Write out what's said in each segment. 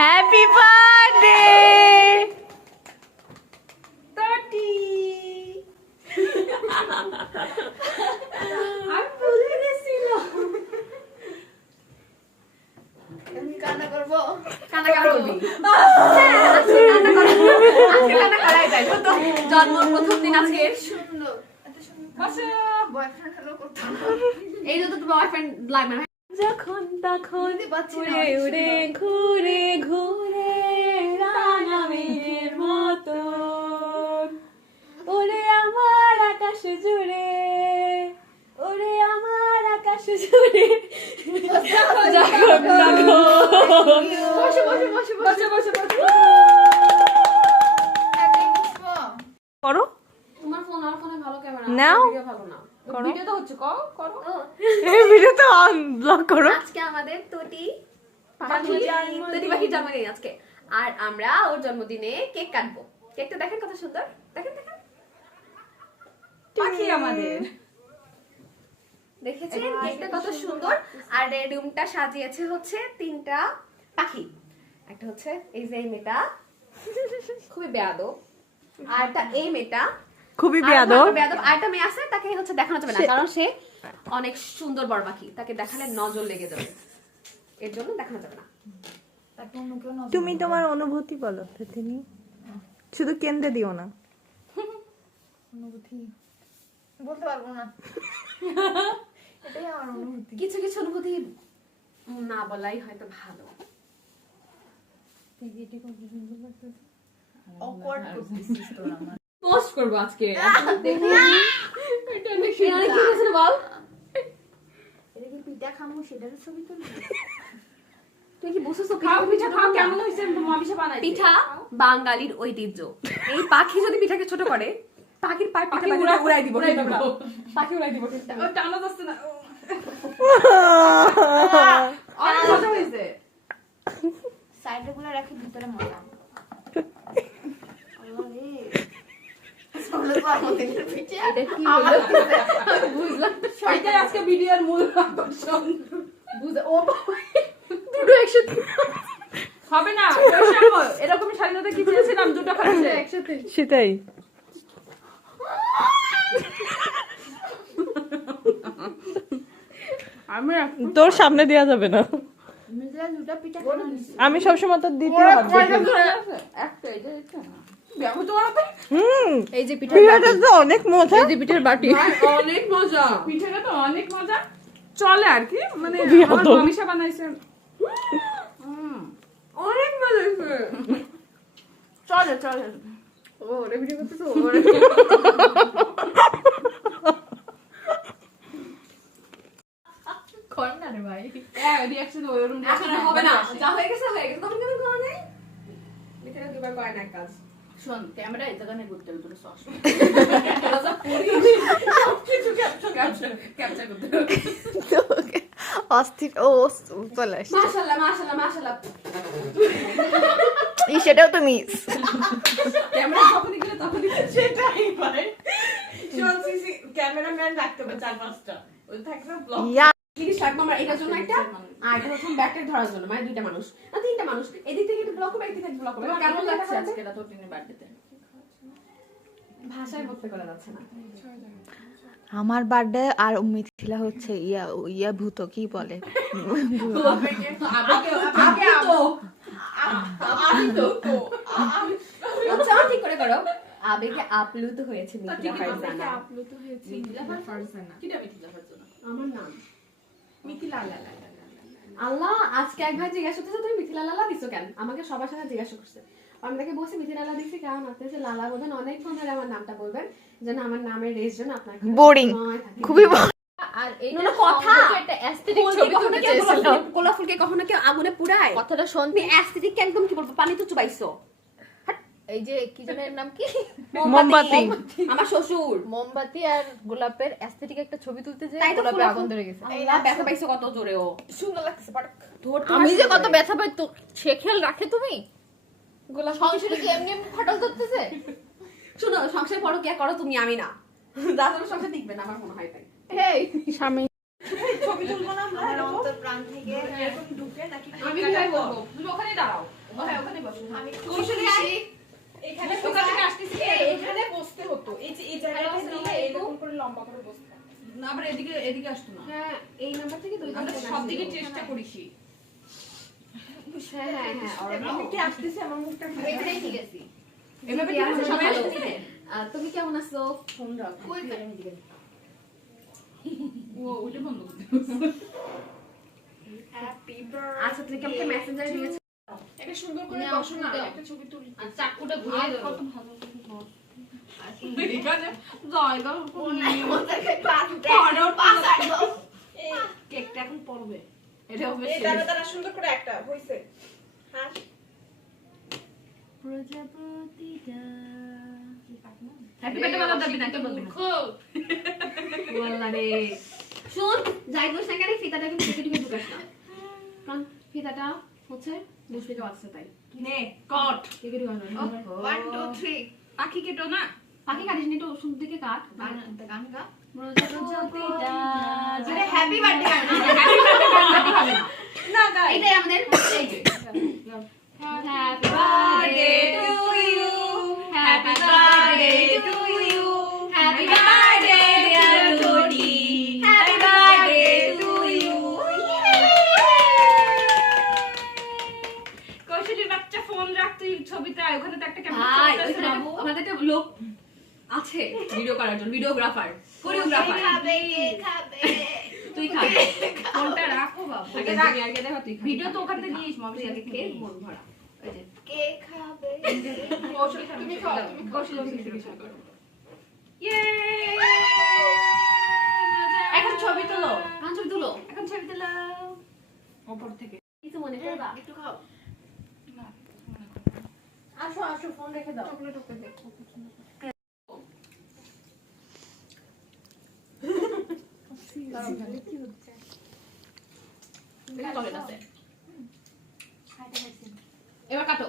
Happy birthday তটি আমি ভুলে গেছিলাম। আমি কান্না করবো। কান্না করবি? হ্যাঁ, আজকে কান্না করবো। আজকে কান্না করাই যায়। তো জন্মের প্রথম দিন আজকে। সুন্দর, এত সুন্দর বসো। বয়ফ্রেন্ড হলো করতাম না। এই যে তো বয়ফ্রেন্ড লাগবে না। যখন তখন বুঝতে পারছি না, উড়ে অনেক উড়ে সুন্দর। ঘুরে ঘুরে রাঙা মেঘের মতো ওরে আমার আকাশ জুড়ে ওরে আমার আকাশ জুড়ে যখন তখন বসো, বসো, বসো, বসো। বসে বসে বসে। একাই বসবো? করো তোমার ফোন আর ফোনে ভালো ক্যামেরা। নাও। ভিডিও ভালো না। করো। ভিডিও তো হচ্ছে করো। এই ভিডিও তো অন ব্লক করো আজকে আমাদের তটি পাখির জন্মদিন। তটি পাখির জন্মদিন আজকে। আর আমরা ওর জন্মদিনে কেক কাটবো। কেকটা দেখেন কত সুন্দর। দেখেন দেখেন। পাখি আমাদের দেখেছেন কেকটা কত সুন্দর। আর এই রুমটা সাজিয়েছে হচ্ছে তিনটা পাখি। একটা হচ্ছে এই যে এই মেয়েটা খুবই বেয়াদব। আর এই মেয়েটা খুবই আর বেয়াদব বেয়াদব। আর একটা মেয়ে আছে তাকে হচ্ছে দেখানো যাবে না, কারণ সে অনেক সুন্দর বড় পাখি, তাকে দেখালে নজর লেগে যাবে, এর জন্য দেখানো যাবে না। তাকে অন্য কেউ নজর তুমি দিবে। তোমার অনুভূতি বলো তিনি শুধু কেন্দ্রে দিও না অনুভূতি বলতে পারবো না। এটাই আমার অনুভূতি। কিছু কিছু অনুভূতি না বলাই হয়তো ভালো। Awkward করতেছিস তোরা আমার। পোস্ট করব আজকে। দেখি এটা অনেক কি হয়েছে বল। এটা কি পিঠা খামু সেটার ছবি তুলবি? তুই কি বুঝছস পিঠা খাও কেমন হইছে মা পিঠা বানাইছে পিঠা বাঙালির ঐতিহ্য। এই পাখি যদি পিঠাকে ছোট করে, পাখির পায়ে পিঠা পাখি বানিয়ে উড়াই দিব। উড়াই দিব। পাখি উড়াই দিব। ও টানা যাচ্ছে না অনেক মজা হইছে সাইডে গুলো রাখি, ভিতরে মজা। আল্লাহ রে। চলো তো আমাদের পিঠা। এটা কি হলো বুঝলাম। এটাই আজকে ভিডিওর মূল আকর্ষণ বুঝা ও দুটো একসাথে হবে না ওই সময় এরকমই স্বাধীনতা কি চেয়েছিলাম দুটো খাচ্ছে একসাথে। সেটাই আমি তোর সামনে দেয়া যাবে না মিজরা দুটো পিঠা খাওয়া নিছি। আমি সবসময় তো দ্বিতীয় হাত দেখি। একটা এটা এটা ব্যায়াম তো বানাতে এই যে পিঠা পিঠাটা তো অনেক মজা এই যে পিঠার বাটি। অনেক মজা পিঠাটা তো অনেক মজা চলে আর কি মানে বিয়াদব। আমার মামিশা বানাইছে অনেক মজা হয়েছে চলে চলে ও রে ভিডিও করতেছো কর না রে ভাই। রিঅ্যাকশন ওরকম এখন আর হবে না, যা হয়ে গেছে হয়ে গেছে। তখন কেন করা নাই? মিঠাটা দুবার করে না কাজ। শোন ক্যামেরা এই জায়গায় ঘুরতে হবে তোর সস ক্যাপচার করতে হবে অস্থির ও চলে আসছে মাশাআল্লাহ মাশাআল্লাহ মাশাআল্লাহ। সেটাও তো মিস ক্যামেরা যখনই গেলে তখনই সেটাই ভাই শোন সিসি ক্যামেরাম্যান রাখতে হবে 4-5টা ওই থাকবে ব্লগ ইয়া জিনিস রাখবো আমরা এটার জন্য একটা, আর এটা হচ্ছে ব্যাকটেক ধরার জন্য, মানে দুইটা মানুষ না তিনটা মানুষ, এদিক থেকে একটা ব্লক হবে, এদিক থেকে ব্লক হবে। কেমন লাগছে আজকে এটা তোর টিনের বার্থডেতে ভাষায় বলতে করা যাচ্ছে না। আমার বার্থডে আর মিথিলা হচ্ছে ইয়া ভূত কি বলে আচ্ছা ঠিক করে করো। আবেগে আপ্লুত হয়েছে মিথিলা ফারজানা। কিটা মিথিলা ফারজানা আমার নাম মিথিলা আল্লাহ। আজকে এক ভাই জিজ্ঞাসা করতেছে তুমি মিথিলা লালা দিছো কেন, আমাকে সবার সাথে জিজ্ঞাসা করছে। আমি তাকে বলছি মিথিলা লালা দিছি কারণ আপনার লালা বলেন অনেকক্ষণ ধরে আমার নামটা বলবেন যেন আমার নামের রেস যেন আপনার বোরিং খুবই আর এই কোনো কথা একটা অ্যাস্থেটিক ছবি তুলতে চেয়েছিল। গোলাপ ফুলকে কখনো কেউ আগুনে পুড়ায়? কথাটা শোন। তুমি অ্যাস্থেটিক একদম কি বলবো, পানি তো চুবাইছো। এই যে কি জানেন নাম কি? মোমবাতি আমার শ্বশুর মোমবাতি আর গোলাপের অ্যাস্থেটিক একটা ছবি তুলতে যে তাই তো গোলাপে গোলাপ আগুন ফুল- ধরে গেছে। আল্লাহ ব্যথা পাইছো কত জোরে ও। সুন্দর লাগছে পাড়ক। আমি যে কত ব্যথা পাই তো সে খেয়াল রাখে তুমি? গোলাপ সংসারে কি এমনি এমনি ফাটল ধরতেছে? শুনো, সংসার পরো কি করো তুমি, আমি না। দাদার সংসার টিকবে না আমার মনে হয় তাই। হেই স্বামী ছবি তুলবো না আমরা আমার অন্তর প্রাণ থেকে এরকম ঢুকে নাকি আমি কি বলবো? তুমি ওখানেই দাঁড়াও আমি কৌশলী আয়। এখানে ওখান থেকে আসতেছি এখানে বসতে হতো এই যে এই জায়গাটা নিলে এরকম করে লম্বা করে বসতে হতো। না আবার এদিকে এদিকে আসতো না হ্যাঁ এই নাম্বার থেকে 2 আমরা সব দিকে চেষ্টা করিছি হ্যাঁ হ্যাঁ হ্যাঁ আমি কি আসতেছি আমার মুখটা এখানে ঠিক আছে এভাবে কি কি আছে সবাই ভালো? আসতেছে তুমি কেমন আছো? ফোন রাখ কই ও ওটা বন্ধ করতে হ্যাপি আচ্ছা তুমি কি আমাকে মেসেঞ্জারে দিয়েছো? এটা সুন্দর করে নাও, বসো না দাও। একটা ছবি তুলি আর চাকুটা ঘুরিয়ে দাও কত ভালো এখানে জায়গা এই কেকটা এখন পড়বে এটা হবে এই দাঁড়া দাঁড়া সুন্দর করে একটা হইছে হ্যাঁ হ্যাপি বার্থডে বলা যাবে না কেউ বলবে না বললা রে শুন যাই দোষ না কেন ফিতাটা কিন্তু কেটে টিপে ঢুকাস না কারণ ফিতাটা হচ্ছে মুশফিকা বাচ্চা তাই নে কট কেটে ঢুকাস না 1 2 3 পাখি কেটো না পাখি কাটিস নি তো শুন দিকে কাট গান গা প্রজাপতিটা আরে হ্যাপি বার্থডে গান না গাই এটাই আমাদের এই যে happy birthday to you happy birthday to you happy birthday dear টুটি হ্যাপি বার্থডে টু ইউ কৌশলীর বাচ্চা ফোন রাখ তুই ছবিটা ওখানে তো একটা ক্যামেরা ভাই চলতেছে ওইখানে বাবু আমাদের একটা লোক আছে ভিডিও করার জন্য ভিডিওগ্রাফার কোরিওগ্রাফার খাবে খাবে তুই খাবি ফোনটা রাখো বাবু আগে রাখ আগে দেখো তুই ভিডিও তো ওখান থেকে নিস মম আগে কে মন ভরা ওই যে কে খাবে কৌশল তুমি খাও তুমি কৌশল শুরু করো ইয়ে এখন ছবি তোলো এখন ছবি তুলো এখন ছবি তোলো উপর থেকে কিছু মনে করবা একটু খাও আসো আসো ফোন রেখে দাও চকলেট ওকে দেখো এটা চলে যাচ্ছে খাইতে খাইছি এবার কাটো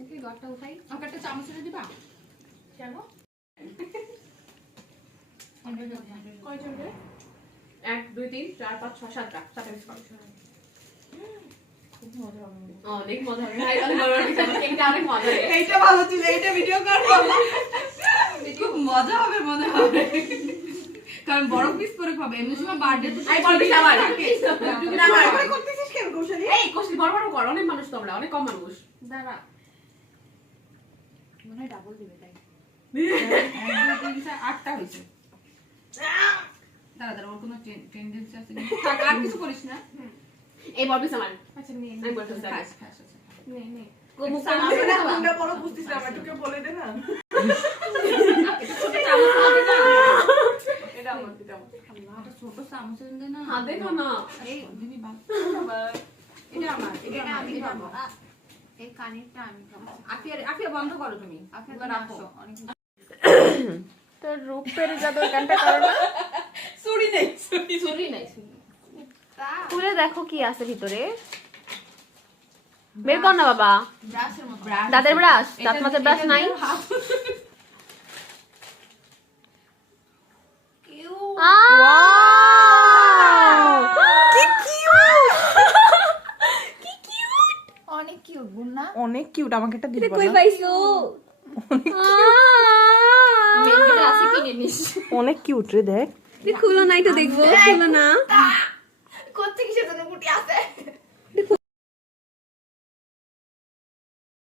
ওকে গড়টা উঠাই আমাকে একটা চামচ এনে দিবা কেন কয়জন রে 1 2 3 4 5 6 7টা 7টা মিস করো খুব মজা হবে অনেক মজা হবে ভাই অনেক বড় কিছু কেকটা অনেক মজা হবে এইটা ভালো ছিল এইটা ভিডিও করব খুব মজা হবে মনে হবে কারণ বড় পিস করে খাবে এমনি সময় বার্থডে তো আই বলবি আবার না না করতেছিস কেন কৌশলী এই কোশি বড় বড় কর অনেক মানুষ তো আমরা অনেক কম মানুষ দাঁড়া মনে হয় ডাবল দিবে তাই 8টা হয়েছে দাঁড়া দাঁড়া ওর কোনো টেন্ডেন্সি আছে কি? থাক, আর কিছু করিস না এই বলবিস আমার আচ্ছা নে আমি বলতেছি খাস খাস আচ্ছা নে নে মুখ আমি না কোনটা বড় বুঝতিস না আমার তোকে বলে দে না এটা আমার দিটা আমার একটা ছোট চামচ এনে দে না হাত দেখো না এই দিবি বাবা এটা আমার এটা এটা আমি আমি খাবো এই কানেরটা আমি খাবো আফিয়া আফিয়া বন্ধ করো তুমি আপনি এবার রাখো অনেক তোর রূপ পেরে যাবে গানটা করো না চুরি নেই চুরি নাই খুলে দেখো কি আছে ভিতরে বের কর না বাবা ব্রাশের মতো দাঁতের ব্রাশ দাঁত মাজার ব্রাশ নাই কিউ অনেক কিউট গুণ না অনেক কিউট আমাকে একটা দিবি কই পাইছো মেনটা আছে কিনে নিস অনেক কিউট রে দেখ খুলো নাই তো দেখবো খুলো না